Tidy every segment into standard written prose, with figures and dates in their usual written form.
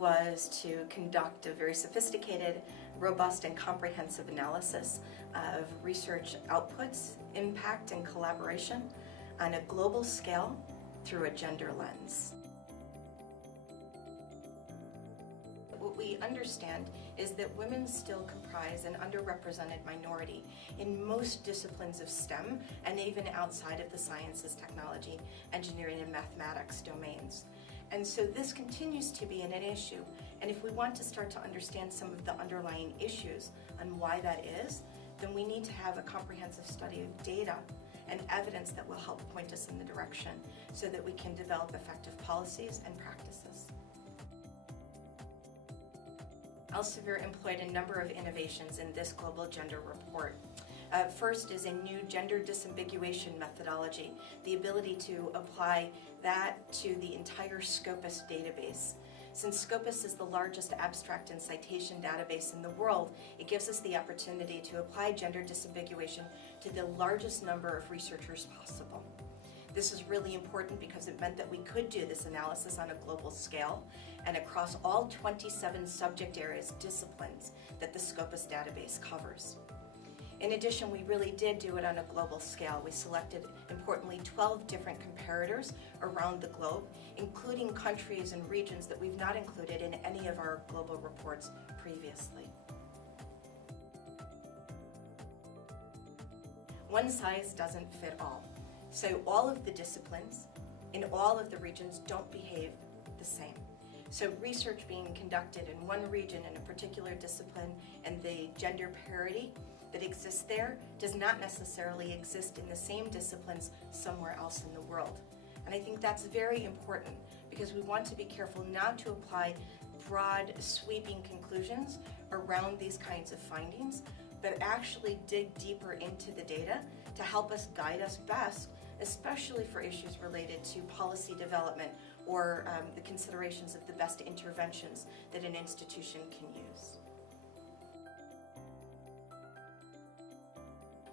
was to conduct a very sophisticated, robust, and comprehensive analysis of research outputs, impact, and collaboration on a global scale through a gender lens. What we understand is that women still comprise an underrepresented minority in most disciplines of STEM and even outside of the sciences, technology, engineering, and mathematics domains. And so this continues to be an issue. And if we want to start to understand some of the underlying issues on why that is, then we need to have a comprehensive study of data and evidence that will help point us in the direction so that we can develop effective policies and practices. Elsevier employed a number of innovations in this global gender report. First is a new gender disambiguation methodology, the ability to apply that to the entire Scopus database. Since Scopus is the largest abstract and citation database in the world, it gives us the opportunity to apply gender disambiguation to the largest number of researchers possible. This is really important because it meant that we could do this analysis on a global scale and across all 27 subject areas, disciplines that the Scopus database covers. In addition, we really did do it on a global scale. We selected, importantly, 12 different comparators around the globe, including countries and regions that we've not included in any of our global reports previously. One size doesn't fit all. So all of the disciplines in all of the regions don't behave the same. So research being conducted in one region in a particular discipline and the gender parity that exists there does not necessarily exist in the same disciplines somewhere else in the world. And I think that's very important because we want to be careful not to apply broad, sweeping conclusions around these kinds of findings, but actually dig deeper into the data to help us guide us best, especially for issues related to policy development or the considerations of the best interventions that an institution can use.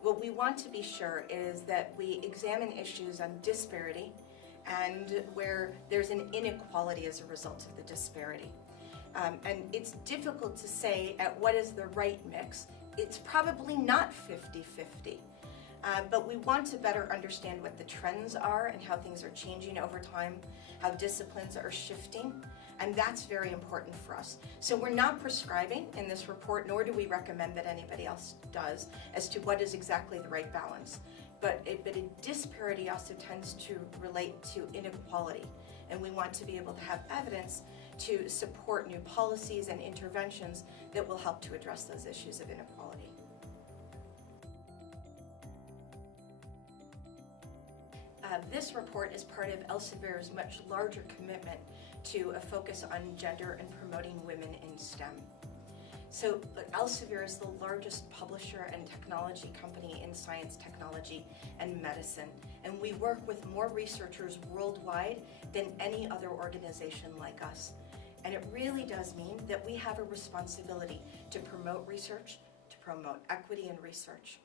What we want to be sure is that we examine issues on disparity and where there's an inequality as a result of the disparity. And it's difficult to say at what is the right mix. It's probably not 50-50. But we want to better understand what the trends are and how things are changing over time, how disciplines are shifting, and that's very important for us. So we're not prescribing in this report, nor do we recommend that anybody else does, as to what is exactly the right balance. But a disparity also tends to relate to inequality, and we want to be able to have evidence to support new policies and interventions that will help to address those issues of inequality. This report is part of Elsevier's much larger commitment to a focus on gender and promoting women in STEM. So Elsevier is the largest publisher and technology company in science, technology, and medicine, and we work with more researchers worldwide than any other organization like us. And it really does mean that we have a responsibility to promote research, to promote equity in research.